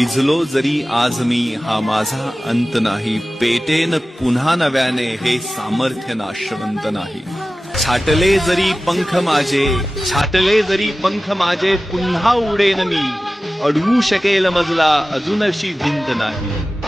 विझलो जरी आज मी हा माझा अंत नाही. पेटेन पुन्हा नव्याने हे सामर्थ्य नाशवंत नाही. छाटले जरी पंख माझे छाटले जरी पंख माझे पुन्हा उडेन मी. अडवू शकेल मजला अजूनशी भिंत नाही.